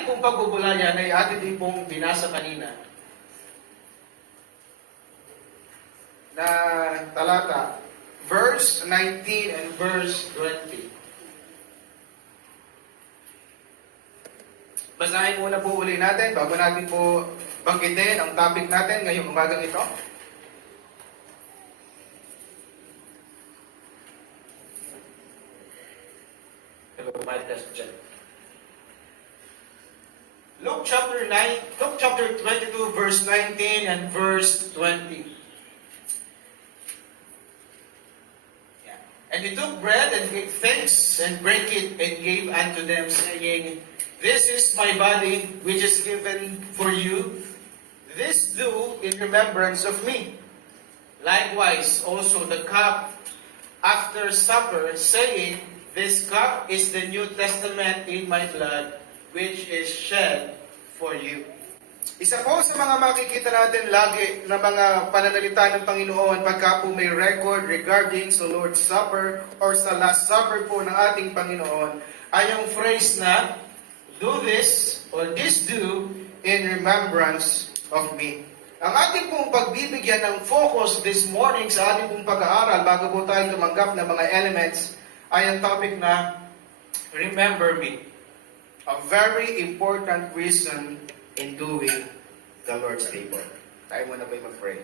ating pong pagbubulayan ay ating din pong binasa kanina na talata, verse 19 and verse 20. Basahin muna po uli natin bago natin po banggitin ang topic natin ngayong umagang ito. Luke chapter 22, verse 19 and verse 20. Yeah. And he took bread and gave thanks and brake it and gave unto them, saying, This is my body which is given for you. This do in remembrance of me. Likewise also the cup after supper, saying, This cup is the New Testament in my blood, which is shed for you. Isa po sa mga makikita natin lagi na mga pananalita ng Panginoon pagka po may record regarding sa Lord's Supper or sa Last Supper po ng ating Panginoon ay yung phrase na, Do this or this do in remembrance of me. Ang ating pong pagbibigyan ng focus this morning sa ating pong pag-aaral bago po tayo tumanggap ng mga elements ay ang topic na Remember Me. A very important reason in doing the Lord's table. Tayo muna po mag-pray.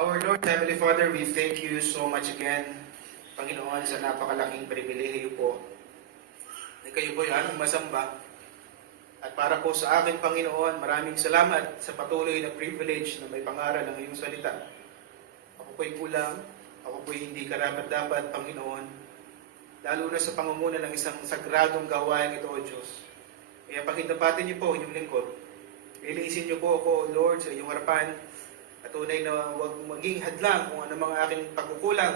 Our Lord, Heavenly Father, we thank you so much again, Panginoon, sa napakalaking pribilehiyo po na kayo po yung aming masamba. At para po sa akin, Panginoon, maraming salamat sa patuloy na privilege na may pangaral ng iyong salita. Ako po'y kulang, ako po'y hindi karapat-dapat, Panginoon, lalo na sa pangunguna ng isang sagradong gawain ito, O Diyos. Kaya pakintapatin niyo po inyong lingkod. Liliisin niyo po ako, Lord, sa iyong harapan, at tunay na huwag maging hadlang kung ano mga aking pagkukulang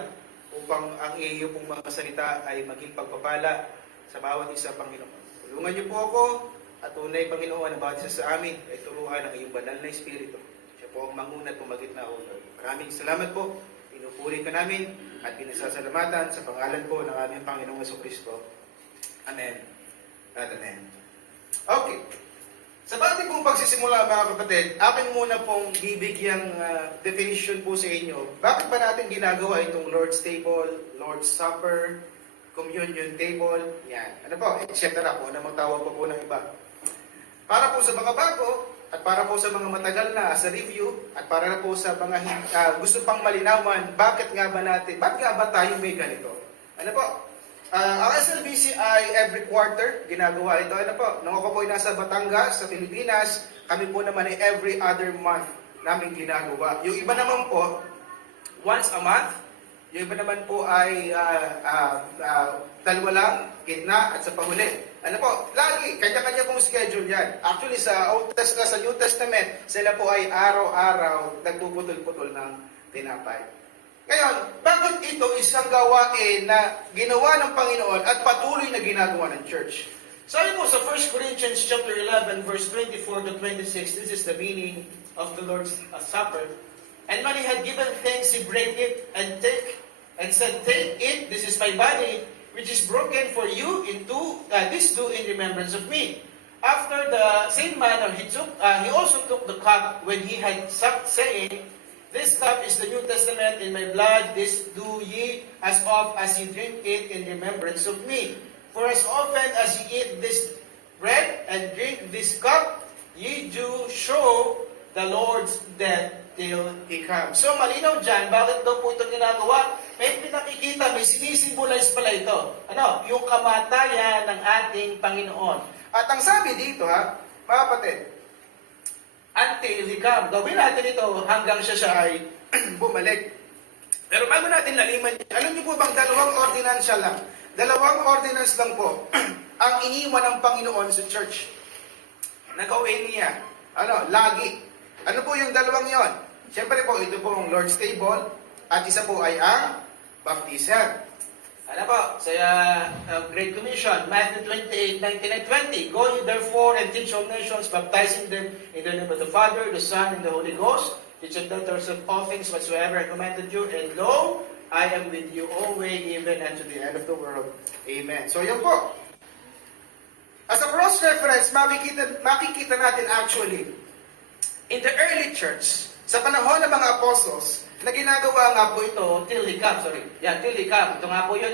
upang ang iyo pong mga salita ay maging pagpapala sa bawat isa, Panginoon. Tulungan niyo po ako, at tunay, Panginoon, na bawat isa sa amin ay turuan ng iyong banal na Espiritu. Siya po ang manguna at pumagit na ako, Lord. Maraming salamat po. Pinupuri ka namin at pinasasalamatan sa pangalan po ng aming Panginoong Jesucristo. Amen at amen. Okay. Sa ating pong pagsisimula, mga kapatid, akin muna pong bibigyang definition po sa inyo. Bakit ba natin ginagawa itong Lord's Table, Lord's Supper, Communion Table? Yan. Ano po? Etc. po na magtawag po ng iba. Para po sa mga bago, at para po sa mga matagal na sa review, at para po sa mga gusto pang malinawan, bakit nga ba tayo may ganito? Ano po? Ang SLBC ay every quarter ginagawa ito. Ano po? Nung ako po ay nasa Batangas, sa Pilipinas, kami po naman ay every other month namin ginagawa. Yung iba naman po, once a month. Yung iba naman po ay dalawa lang, gitna at sa pahuli. Ano po? Lagi, kanya-kanya pong schedule yan. Actually, sa New Testament, sila po ay araw-araw nagpuputol-putol ng tinapay. Ngayon, bakit ito isang gawain na ginawa ng Panginoon at patuloy na ginagawa ng church? Sabi po sa 1 Corinthians chapter 11, verse 24 to 26, this is the meaning of the Lord's Supper. And when he had given thanks, he brake it and said, Take it, this is my body, which is broken for you this do in remembrance of me. After the same manner, he also took the cup when he had supped, saying, This cup is the New Testament in my blood, this do ye as oft as ye drink it in remembrance of me. For as often as ye eat this bread and drink this cup, ye do show the Lord's death till He comes. So malinaw dyan, bakit daw po ito ginagawa? May pinakikita, may sinisimbolize pala ito. Ano? Yung kamatayan ng ating Panginoon. At ang sabi dito, mga kapatid, until He comes. Gawin natin ito hanggang siya ay bumalik. Pero bago natin laliman, alam niyo po bang dalawang ordinansya lang? Dalawang ordinance lang po ang iniwan ng Panginoon sa church. Nagawin niya. Lagi. Ano po yung dalawang yon? Siyempre po, ito po ang Lord's Table at isa po ay ang baptism. Ano po? Sa Great Commission, Matthew 28, 19 and 20. Go ye therefore and teach all nations, baptizing them in the name of the Father, the Son, and the Holy Ghost, teaching them to observe all things whatsoever I commanded you, and lo, I am with you always, even unto the end of the world. Amen. So yan po. As a cross-reference, makikita natin actually, in the early church, sa panahon ng mga apostles, na ginagawa nga po ito, till he comes. Ito nga po yun,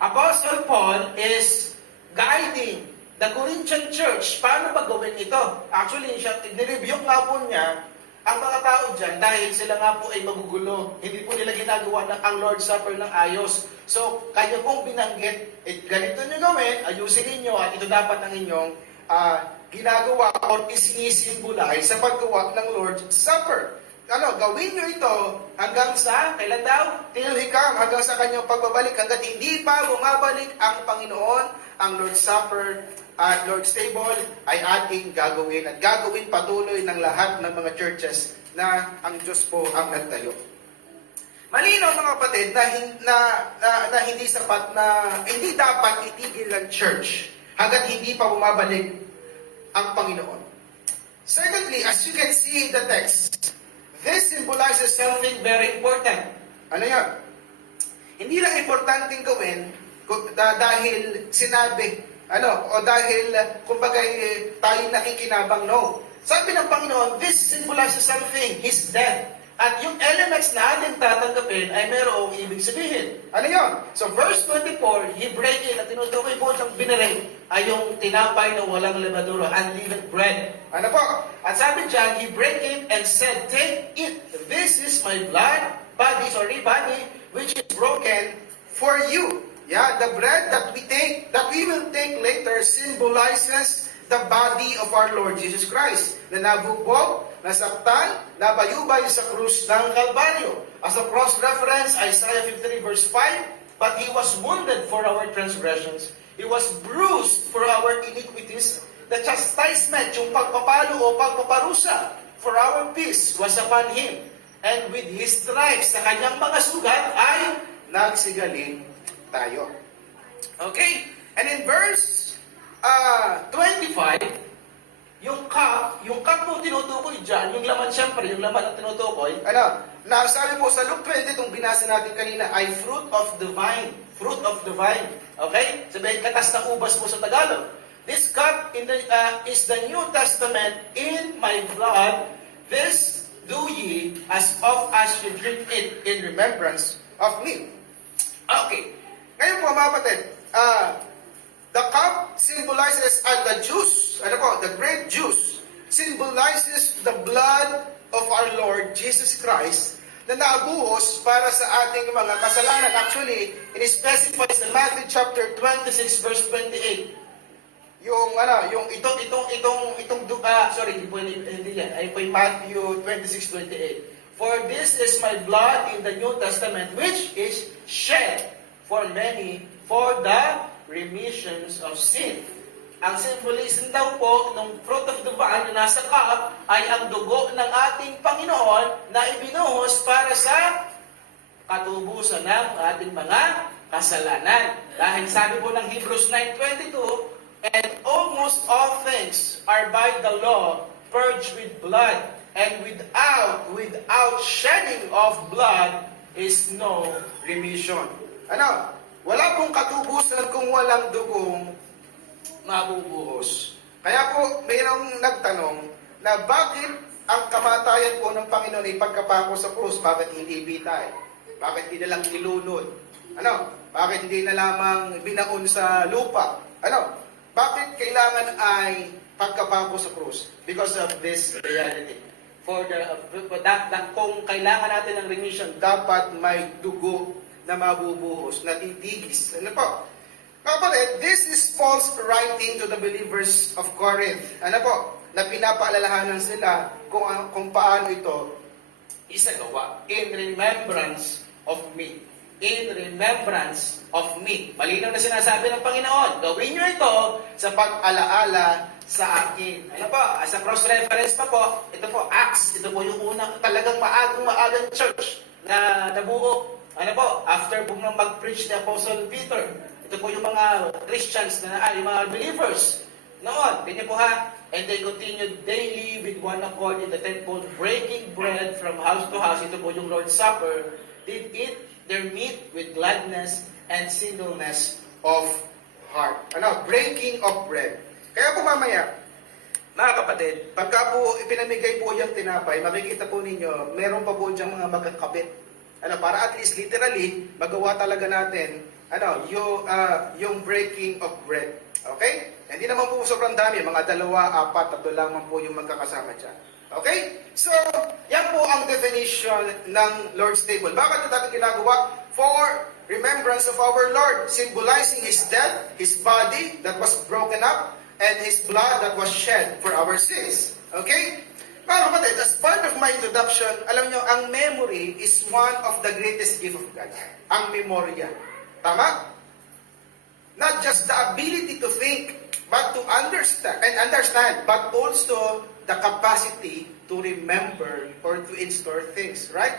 Apostle Paul is guiding the Corinthian church. Paano ba gawin ito? Actually, nireview nga po niya ang mga tao dyan dahil sila nga po ay magugulo. Hindi po nila ginagawa ang Lord's Supper ng ayos. So, kanya pong binanggit, ganito nyo gawin, ayusin ninyo, at ito dapat ang inyong ginagawa or isinisimbolize sa paggawa ng Lord's Supper. Gawin nyo ito hanggang sa, kailan daw? Till he come, hanggang sa kanyang pagbabalik, hanggat hindi pa bumabalik ang Panginoon, ang Lord's Supper at Lord's Table ay ating gagawin at gagawin patuloy ng lahat ng mga churches na ang Diyos po ang nagtayo. Malinaw mga kapatid na hindi sapat na hindi dapat itigil ng church hanggat hindi pa bumabalik ang Panginoon. Secondly, as you can see in the text, this symbolizes something very important. Ano yan? Hindi lang importanteng gawin dahil sinabi, o dahil, kumbaga, tayo nakikinabang, no. Sabi ng Panginoon, this symbolizes something, His death. At yung elements na ating tatanggapin ay mayroong ibig sabihin. Ano yun? So verse 24, He break it, at tinutukoy po siyang binalik, ay yung tinapay na walang levadura, unleavened bread. Ano po? At sabi dyan, He break it and said, take it, this is my body, which is broken for you. Yeah, the bread that we will take later symbolizes the body of our Lord Jesus Christ, na nabugbog, nasaktan, nabayubay sa krus ng Kalbaryo. As a cross-reference, Isaiah 53 verse 5, but He was wounded for our transgressions, He was bruised for our iniquities, the chastisement, yung pagpapalo o pagpaparusa, for our peace was upon Him, and with His stripes, sa kanyang mga sugat, ay nagsigaling tayo. Okay? And in verse 25, yung cup mo tinutukoy dyan, yung laman siyempre, yung laman ang tinutukoy, sabi po sa Luke 20, itong binasa natin kanina, ay fruit of the vine. Fruit of the vine. Okay? Sabihin, katas ng ubas po sa Tagalog. This cup is the New Testament in my blood. This do ye as oft as you drink it in remembrance of me. Okay. Ngayon po, mga kapatid, the cup symbolizes the juice, the grape juice, symbolizes the blood of our Lord Jesus Christ na naabuhos para sa ating mga kasalanan. Actually, it specifies in Matthew chapter 26 verse 28. Hindi yan. Ay po yung Matthew 26:28. For this is my blood in the New Testament, which is shed for many, for the remissions of sin. Ang symbolism daw po ng fruit of the vine na nasa cup ay ang dugo ng ating Panginoon na ibinuhos para sa katubusan ng ating mga kasalanan. Dahil sabi po ng Hebrews 9:22, and almost all things are by the law purged with blood, and without shedding of blood is no remission. Wala pong katubusan kung walang dugong mabubuhos. Kaya po, mayroong nagtanong na bakit ang kamatayan po ng Panginoon ay pagkapako sa krus, bakit hindi bitay? Bakit hindi na lang nilunod? Bakit hindi na lamang binaon sa lupa? Bakit kailangan ay pagkapako sa krus? Because of this reality. Kung kailangan natin ng remission, dapat may dugo na mabubuhos, na titigis. Kapatid, this is Paul's writing to the believers of Corinth. Na pinapaalalahanan sila kung paano ito isagawa. In remembrance of me. In remembrance of me. Malinaw na sinasabi ng Panginoon, gawin nyo ito sa pag-alaala sa akin. As a cross-reference pa po, ito po, Acts. Ito po yung unang talagang maagang church na nabuo. After po nang mag-preach ni Apostle Peter, ito po yung mga Christians yung mga believers. Noon, ganyan po ha, and they continued daily with one accord in the temple, breaking bread from house to house. Ito po yung Lord's Supper. Did eat their meat with gladness and singleness of heart. Breaking of bread. Kaya po mamaya, mga kapatid, pagka po ipinamigay po yung tinapay, makikita po ninyo, meron pa po diyang mga magkakabit. Para at least literally, magawa talaga natin, yung breaking of bread. Okay? Hindi naman po sobrang dami, mga 2, 4, 3 lamang po yung magkakasama dyan. Okay? So, yan po ang definition ng Lord's table. Bakit ito natin ginagawa? For remembrance of our Lord, symbolizing His death, His body that was broken up, and His blood that was shed for our sins. Okay? Mga kapatid, as part of my introduction, alam nyo, ang memory is one of the greatest gift of God. Ang memorya. Tama? Not just the ability to think, but to understand, but also the capacity to remember or to install things. Right?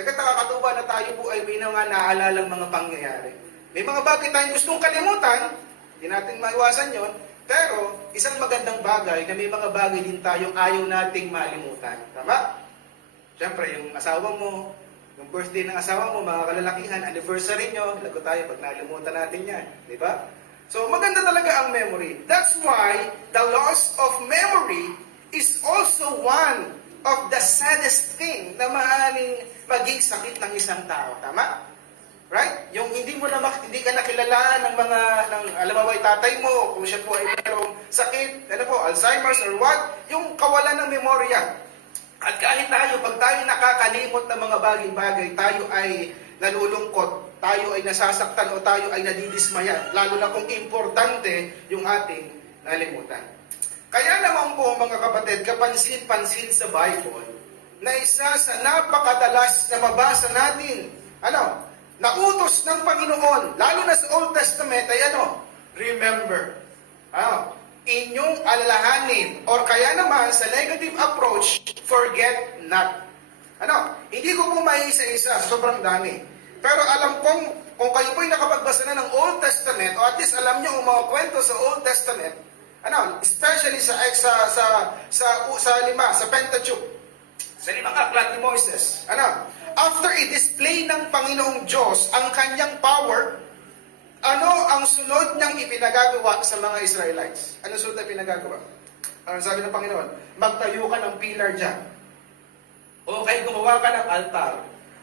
Nagkakatuwa na tayo po ay may mga naalalang mga pangyayari. May mga bagay tayong gustong kalimutan, hindi natin maiwasan yon. Pero, isang magandang bagay na may mga bagay din tayong ayaw nating malimutan. Tama? Siyempre, yung asawa mo, yung birthday ng asawa mo, mga kalalakihan, anniversary nyo, lago tayo pag nalimutan natin yan. Di ba? So, maganda talaga ang memory. That's why the loss of memory is also one of the saddest thing na maaaring maging sakit ng isang tao. Tama? Right? Yung hindi ka nakilala alam mo, tatay mo, kung siya po ay mayroong sakit, Alzheimer's or what, yung kawalan ng memorya. At kahit pag tayo nakakalimot ng mga bagay-bagay, tayo ay nalulungkot, tayo ay nasasaktan o tayo ay nadidismaya, lalo na kung importante yung ating nalimutan. Kaya naman po mga kapatid, kapansin-pansin sa Bible, na isa sa napakadalas na mabasa natin, nautos ng Panginoon, lalo na sa Old Testament, ay remember. Inyong alalahanin, or kaya naman sa negative approach, forget not. Hindi ko po maisa-isa, sobrang dami. Pero alam kong, kung kayo po'y nakapagbasa na ng Old Testament, o at least alam nyo ang mga kwento sa Old Testament, especially sa Pentateuch, sa 5 aklat ni Moises, after i-display ng Panginoong Diyos ang kanyang power, ano ang sunod niyang ipinagagawa sa mga Israelites? Ano sunod na pinagagawa? Ano sabi ng Panginoon? Magtayo ka ng pillar dyan. O kaya gumawa ka ng altar.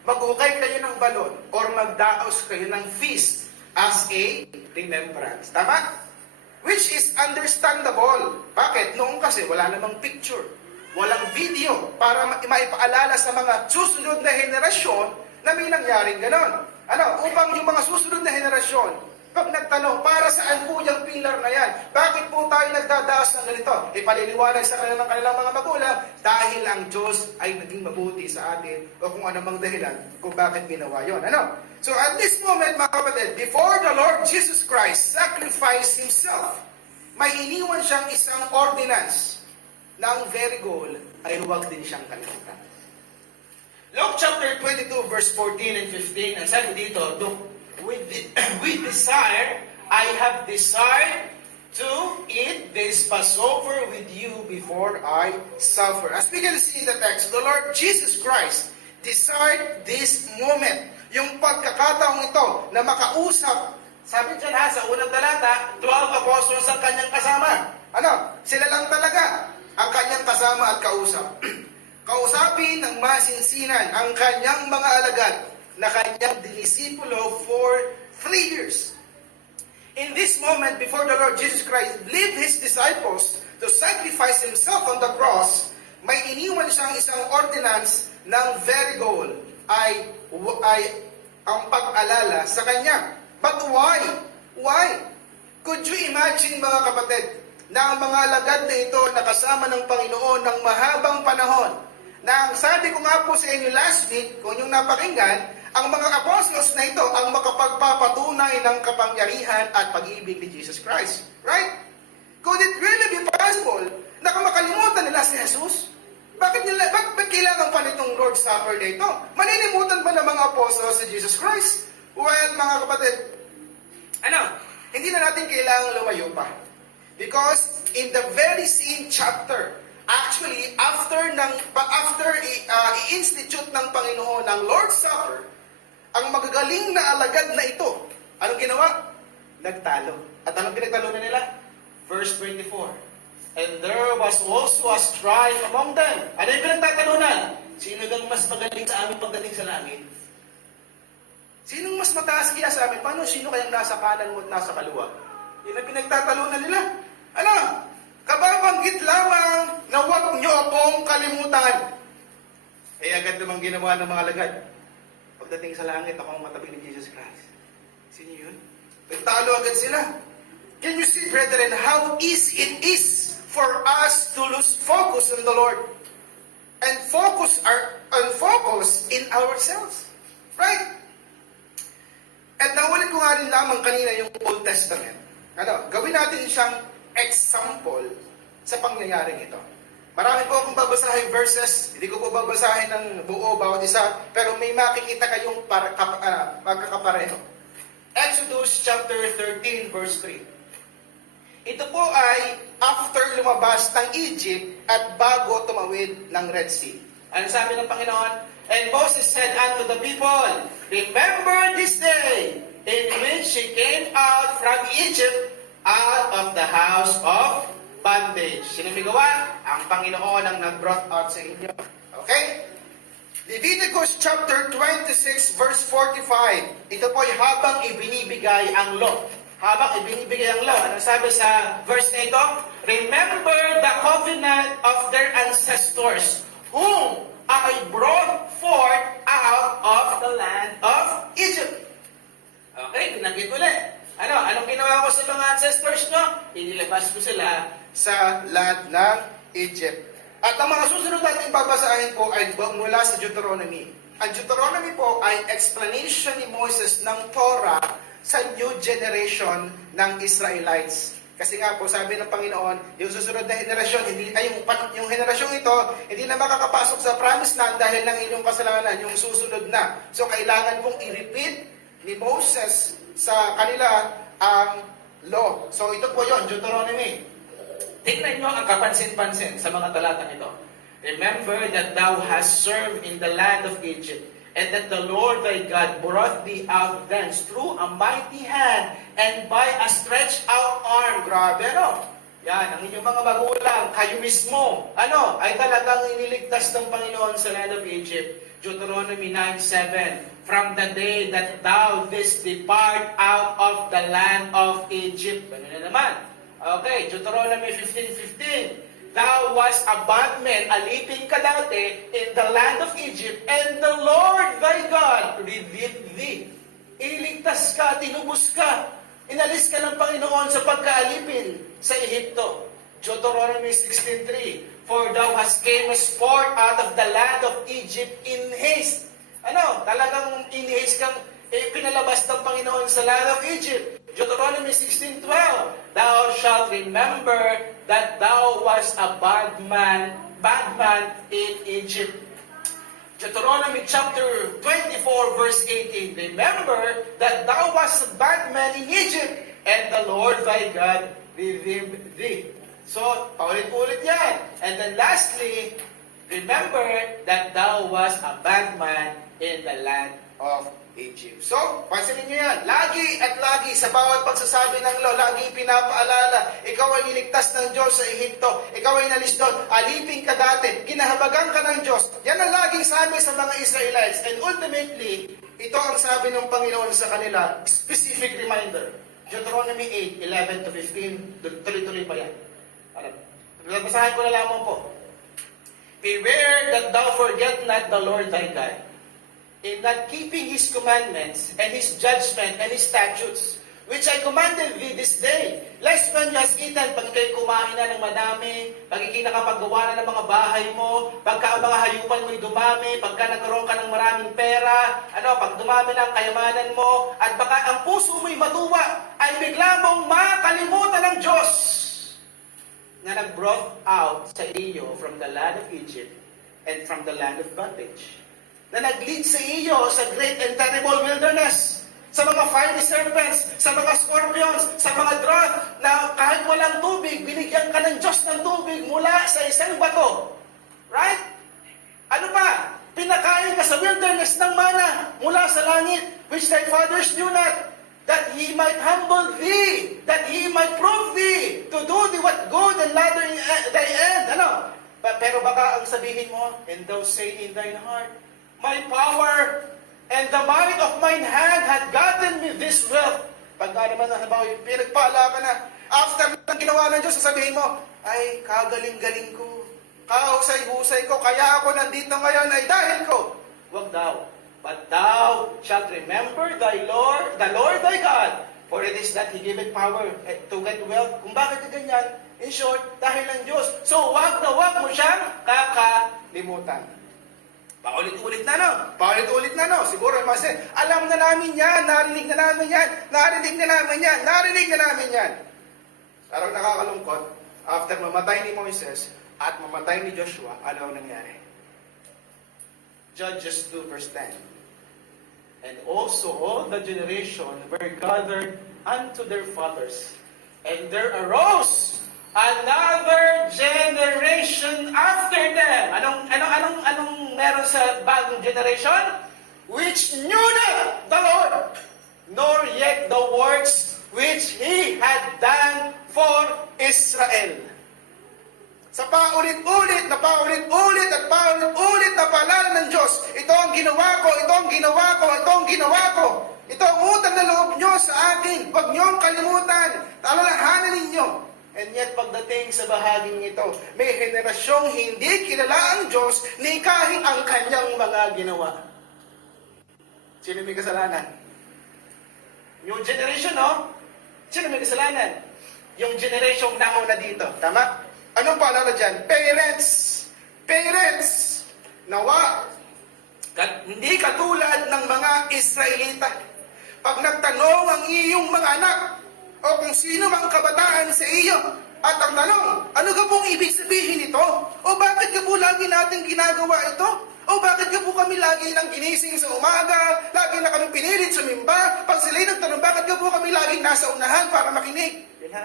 Mag-ukay kayo ng balon. Or magdaos kayo ng feast as a remembrance. Tama? Which is understandable. Bakit? Noong kasi wala namang picture. Walang video para maipaalala sa mga susunod na henerasyon na may nangyaring ganon. Upang yung mga susunod na henerasyon, pag nagtanong, para saan po yung pillar na yan? Bakit po tayo nagdadaos ng ganito? Ipaliliwanag sa kanilang mga magulang dahil ang Diyos ay naging mabuti sa atin o kung anumang dahilan kung bakit ginawa yun. So at this moment, mga kapatid, before the Lord Jesus Christ sacrificed Himself, may iniwan siyang isang ordinance na ang very goal ay huwag din siyang kalimutan. Luke chapter 22 verse 14 and 15, ang sabi dito, with desire, I have desired to eat this Passover with you before I suffer. As we can see in the text, the Lord Jesus Christ desired this moment, yung pagkakataong ito na makausap. Sabi dyan sa unang talata, 12 apostles ang kanyang kasama. Sila lang talaga ang kanyang kasama at kausap. Kausapin ng masinsinan ang kanyang mga alagad na kanyang dinisipulo for 3 years. In this moment, before the Lord Jesus Christ led His disciples to sacrifice Himself on the cross, may iniwan siyang isang ordinance ng very goal ay ang pag-alala sa kanya. But why? Why? Could you imagine, mga kapatid, na ang mga alagad na ito nakasama ng Panginoon ng mahabang panahon, na ang sabi ko nga po sa inyo last week, kung yung napakinggan, ang mga apostles na ito ang makapagpapatunay ng kapangyarihan at pag-ibig ni Jesus Christ. Right? Could it really be possible na makalimutan nila si Jesus? Bakit kailangan pa nitong Lord's Supper na ito? Maninimutan ba ng mga apostles si Jesus Christ? Well, mga kapatid, hindi na natin kailangang lumayo pa. Because in the very same chapter, actually, after i-institute ng Panginoon ng Lord's Supper, ang magagaling na alagad na ito, anong ginawa? Nagtalo. At anong pinagtalo na nila? verse 24. And there was also a strife among them. Ano yung pinagtatalunan? Sino daw mas magaling sa amin pagdating sa langit? Sinong mas mataas kaya sa amin? Paano sino kayang nasa kanan mo at nasa kaliwa? Yun ang pinagtatalunan nila. Ano? Kababanggit lamang na huwag nyo akong kalimutan. Eh agad namang ginawa ng mga lagad. Pagdating sa langit, ako ang matabi ni Jesus Christ. Sino yun? Nagtalo agad sila. Can you see, brethren, how easy it is for us to lose focus on the Lord and focus in ourselves? Right? At naulit ko nga rin lamang kanina yung Old Testament. Gawin natin siyang example sa pangyayaring ito. Marami po akong babasahin verses, hindi ko po babasahin ng buo bawat isa, pero may makikita kayong magkakapareho. Exodus chapter 13 verse 3. Ito po ay after lumabas ng Egypt at bago tumawid ng Red Sea. Ano sabi ng Panginoon? And Moses said unto the people, remember this day in which ye came out from Egypt, out of the house of bondage. Sino may gawa? Ang Panginoon ang nag-brought out sa inyo. Okay? Leviticus chapter 26 verse 45. Ito po ay habang ibinibigay ang law. Habang ibinibigay ang law. Ano sabi sa verse na ito? Remember the covenant of their ancestors, whom I brought forth out of the land of Egypt. Okay, binanggit ulit. Anong ginawa ko sa mga ancestors nyo? Inilabas ko sila sa land ng Egypt. At ang mga susunod natin babasahin po ay mula sa Deuteronomy. Ang Deuteronomy po ay explanation ni Moses ng Torah sa new generation ng Israelites. Kasi nga po, sabi ng Panginoon, yung susunod na henerasyon, yung henerasyong ito, hindi na makakapasok sa promised land dahil ng inyong kasalanan, yung susunod na. So, kailangan pong i-repeat ni Moses sa kanila ang law. So, ito po yun, Deuteronomy. Tingnan nyo ang kapansin-pansin sa mga talatang ito. Remember that thou hast served in the land of Egypt, and that the Lord thy God brought thee out thence through a mighty hand and by a stretched out arm. Grabe, Yan, ang inyong mga magulang, kayo mismo, ay talagang iniligtas ng Panginoon sa land of Egypt. Deuteronomy 9:7. From the day that thou didst depart out of the land of Egypt. Ano na naman? Okay, Deuteronomy 15:15. Thou wast a bondman, alipin ka dati in the land of Egypt, and the Lord thy God redeemed thee. Iligtas ka, tinubos ka, inalis ka ng Panginoon sa pagkaalipin sa Ehipto. Deuteronomy 16:3. For thou hast camest forth out of the land of Egypt in haste. Talagang in haste kang pinalabas ng Panginoon sa land of Egypt. Deuteronomy 16:12. Thou shalt remember that thou wast a bad man in Egypt. Deuteronomy chapter 24 verse 18. Remember that thou wast a bad man in Egypt, and the Lord thy God redeemed thee. So, paulit-ulit yan. And then lastly, remember that thou wast a bad man in the land of Egypt. So, pansinin nyo yan. Lagi at lagi sa bawat pagsasabi ng law, lagi pinapaalala, ikaw ay niligtas ng Diyos sa Ehipto, ikaw ay nalis doon, alipin ka dati, kinahabagan ka ng Diyos. Yan ang laging sabi sa mga Israelites. And ultimately, ito ang sabi ng Panginoon sa kanila, specific reminder. Deuteronomy 8:11 to 15, tuloy-tuloy pa yan. Basahin ko na lamang po. Beware that thou forget not the Lord thy God, in not keeping His commandments, and His judgment, and His statutes, which I commanded thee this day, lest when you has eaten, pag ikay kumain na ng madami, pag ikay nakapaggawa na ng mga bahay mo, pagka ang mga hayupan mo'y dumami, pagka nagkaroon ka ng maraming pera, pag dumami na ang kayamanan mo, at baka ang puso mo'y matuwa, ay bigla mong makalimutan ng Diyos na nag-brought out sa iyo from the land of Egypt and from the land of bondage, na nag-lead sa iyo sa great and terrible wilderness, sa mga fiery serpents, sa mga scorpions, sa mga drought, na kahit walang tubig, binigyan ka ng Diyos ng tubig mula sa isang bato. Right? Ano pa? Pinakain ka sa wilderness ng mana mula sa langit, which thy fathers knew not. that He might humble thee, that He might prove thee to do the what good and latter thy end. Ano? Pero baka ang sabihin mo, and thou say in thine heart, my power and the might of mine hand had gotten me this wealth. Pagka naman halimbawa, pinagpala ka na, after ng ginawa ng Diyos, sasabihin mo, ay, kagaling-galing ko, kahusay-husay ko, kaya ako nandito ngayon ay dahil ko. Wag daw. But thou shalt remember the Lord thy God, for it is that He giveth power to get wealth. Kung bakit ka ganyan, in short, dahil ng Diyos. So, wag mo siyang kakalimutan. Paulit-ulit na, no? Paulit-ulit na, no? Siguro, kasi, alam na namin yan, narinig na namin yan, narinig na namin yan, narinig na namin yan. Parang nakakalungkot, after mamatay ni Moises at mamatay ni Joshua, ano ang nangyari? Judges 2 verse 10. And also all the generation were gathered unto their fathers, and there arose another generation after them. Anong meron sa bagong generation? Which knew not the Lord, nor yet the works which He had done for Israel. Sa paulit-ulit at paulit-ulit na paalala ng Diyos, ito ang ginawa ko, ito ang ginawa ko, ito ang ginawa ko. Ito ang utang na loob nyo sa akin. Huwag nyo kalimutan. Alalahanan ninyo. And yet, pagdating sa bahaging ito, may henerasyong hindi kilala ang Diyos ni kahit ang kanyang mga ginawa. Sino may kasalanan? New generation, no? Sino may kasalanan? Yung generation nauna dito. Tama? Anong paalala dyan? Parents! Nawa! Hindi katulad ng mga Israelita. Pag nagtanong ang iyong mga anak, o kung sino mang kabataan sa iyo, at ang tanong, ano ka pong ibig sabihin nito? O bakit ka po lagi natin ginagawa ito? O bakit ka po kami lagi nang ginising sa umaga? Lagi na kami pinilit sumimba? Pag sila'y nagtanong, bakit ka po kami laging nasa unahan para makinig? Yan ha?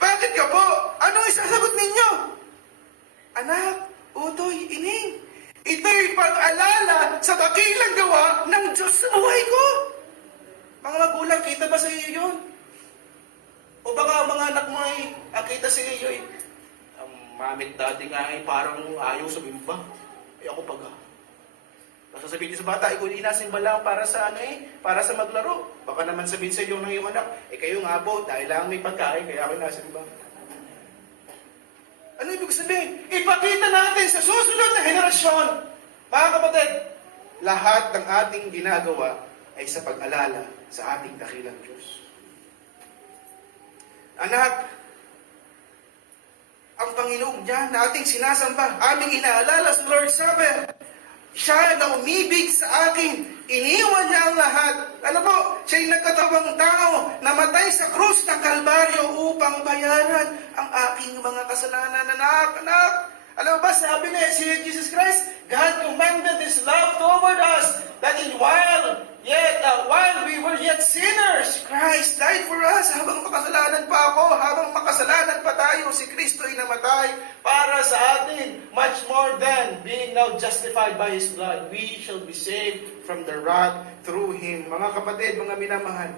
Bakit ka po? Anong isasagot ninyo? Anak, utoy, ining. Ito'y pag-alala sa dakilang gawa ng Diyos sa buhay ko. Mga magulang, kita ba sa iyo yun? O baka mga anak mo ay kita sa iyo ay, ang mamit dati nga ay parang ayaw sumimba. Ako pag Tapos sabihin sa bata, ikaw inasimba lang para sa para sa maglaro. Baka naman sabihin sa iyo ng iyong anak, kayo nga po, dahil lang may pagkain, kaya ako inasimba. Ano ibig sabihin? Ipakita natin sa susunod na henerasyon. Mga kapatid, lahat ng ating ginagawa ay sa pag-alala sa ating dakilang Diyos. Anak, ang Panginoon diyan na ating sinasamba, aming inaalala sa Lord's Supper, siya na umibig sa akin, iniwan niya ang lahat. Ano po, siya'y nagkatawang tao, namatay sa krus ng Kalbaryo upang bayaran ang aking mga kasalanan. Anak, alam mo ba, sabi niya si Jesus Christ, God commanded His love toward us, that while we were yet sinners, Christ died for us. Habang makasalanan pa ako, habang makasalanan pa tayo, si Kristo ay namatay para sa atin. Much more than being now justified by His blood, we shall be saved from the wrath through Him. Mga kapatid, mga minamahal,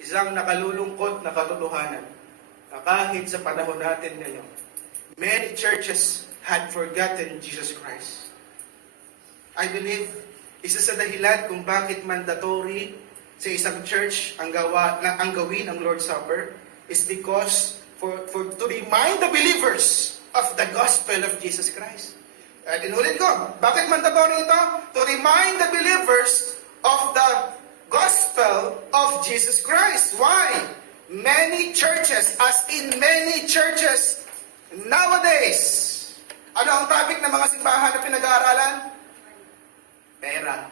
isang nakalulungkot na katotohanan na kahit sa panahon natin ngayon, many churches had forgotten Jesus Christ. I believe, isa sa dahilan kung bakit mandatory sa isang church ang gawin ang Lord's Supper is because to remind the believers of the gospel of Jesus Christ. Inulit ko, bakit mandatory ito? To remind the believers of the gospel of Jesus Christ. Why? Many churches, as in many churches nowadays, ano ang topic ng mga simbahan na pinag-aaralan? Pera,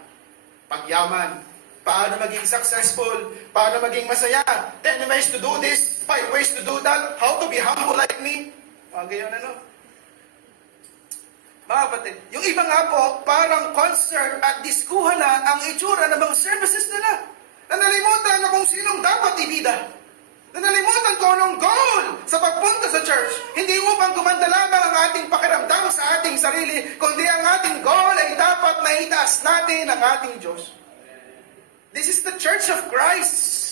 pagyaman, paano maging successful, paano maging masaya, 10 ways to do this, 5 ways to do that, how to be humble like me. Ganyan Mga kapatid, yung iba nga po, parang concert at diskuhan na ang itsura ng mga services nila. Nanalimutan na kung sinong dapat ibida. Nanalimutan ko anong goal sa pagpunta sa church. Hindi upang gumanda lamang ang ating pakiramdam sa ating sarili, kundi ang ating goal ay dapat maitaas natin ang ating Diyos. This is the Church of Christ.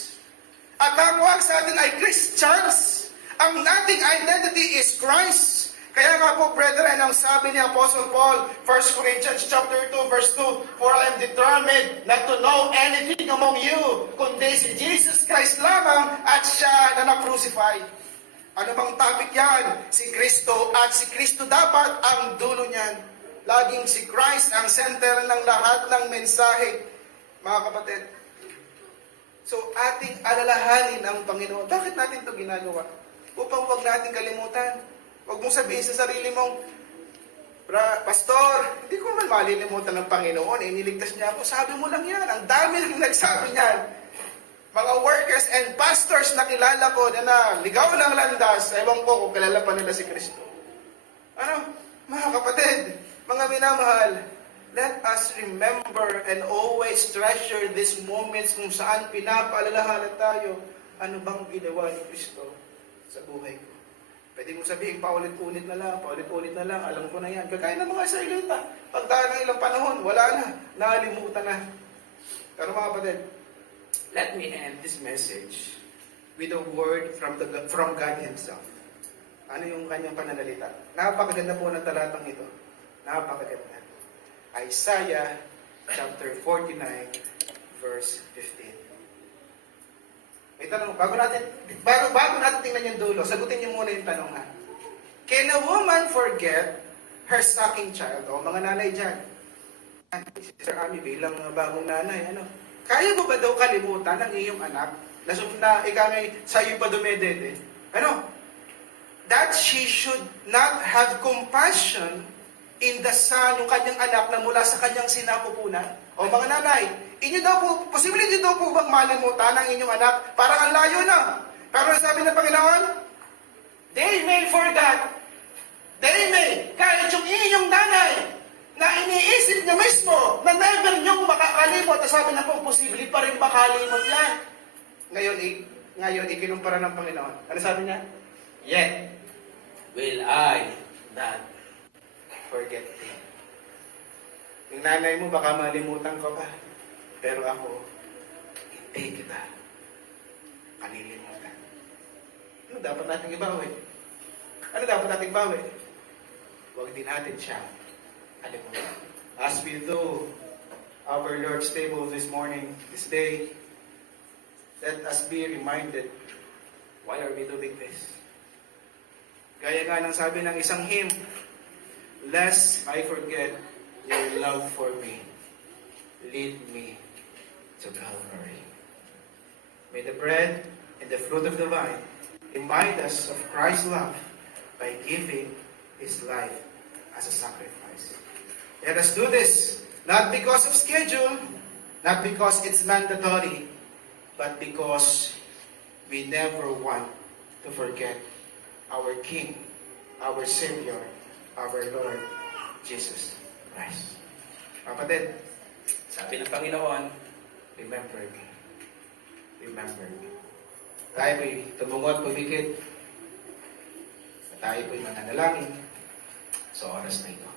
At tawag sa atin ay Christians. Ang ating identity is Christ. Kaya nga po, brethren, ang sabi ni Apostle Paul, 1 Corinthians chapter 2, verse 2, "For I am determined not to know anything among you, kundi si Jesus Christ lamang at siya na na-crucify." Ano bang topic yan? Si Kristo, at si Kristo dapat ang dulo niyan. Laging si Christ ang center ng lahat ng mensahe, mga kapatid. So, ating alalahanin ang Panginoon. Bakit natin ito ginagawa? Upang huwag natin kalimutan. Huwag mong sabihin sa sarili mong, Pastor, hindi ko man malilimutan ng Panginoon. Iniligtas niya ako. Sabi mo lang yan. Ang dami nang nagsabi niyan. Mga workers and pastors na kilala ko na ligaw ng landas, ewan ko kung kilala pa nila si Kristo. Ano? Mga kapatid, mga minamahal, let us remember and always treasure these moments kung saan pinapaalalahanan tayo, ano bang ginawa ni Kristo sa buhay ko. Pwede mo sabihin, paulit-ulit na lang, alam ko na yan. Kagaya ng mga Israelita. Pagdaan ng ilang panahon, wala na, nakalimutan na. Pero mga kapatid, let me end this message with a word from God Himself. Ano yung kanyang pananalita? Napakaganda po ng talatang ito. Napakaganda. Isaiah chapter 49, verse 15. May tanong, bago natin tingnan yung dulo, sagutin niyo muna yung tanong ha. Can a woman forget her sucking child? O mga nanay dyan. Sister Ami, bilang bagong nanay, kaya mo ba daw kalimutan ang iyong anak na ikangay sa'yo pa dumedede? That she should not have compassion in the son, yung kanyang anak na mula sa kanyang sinapupunan? O mga nanay, posible inyo daw po bang malimutan ang inyong anak? Parang ang layo na. Pero sabi ng Panginoon, they may forget. They may. Kahit yung inyong nanay, na iniisip niyo mismo, na never niyong makakalimot, at sabi na po, posible pa rin makalimot yan. Ngayon, ikinumpara ng Panginoon. Ano sabi niya? Yet, will I not forget thee. Yung nanay mo, baka malimutan ko pa. Pero ako, hindi kita kalilimutan. Ano dapat nating ibawi? Huwag din natin siya kalimutan. As we do our Lord's table this morning, this day, let us be reminded, why are we doing this? Gaya nga ng sabi ng isang hymn, lest I forget your love for me, lead me to Calvary. May the bread and the fruit of the vine remind us of Christ's love by giving His life as a sacrifice. Let us do this, not because of schedule, not because it's mandatory, but because we never want to forget our King, our Savior, our Lord, Jesus Christ. Kapatid, sabi ng Panginoon, remember me. Remember me. Tayo po'y tumungo at pumikit. Tayo po'y mananalangin sa oras na ito.